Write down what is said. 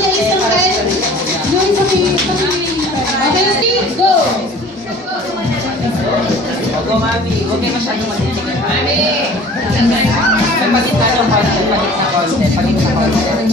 mag-alis ng kahit doon sa Okay, Steve, go! Go, Mami. Huwag kayo masyadong mag-itigil. Mami! May pagit na yung konti. Pagit na konti.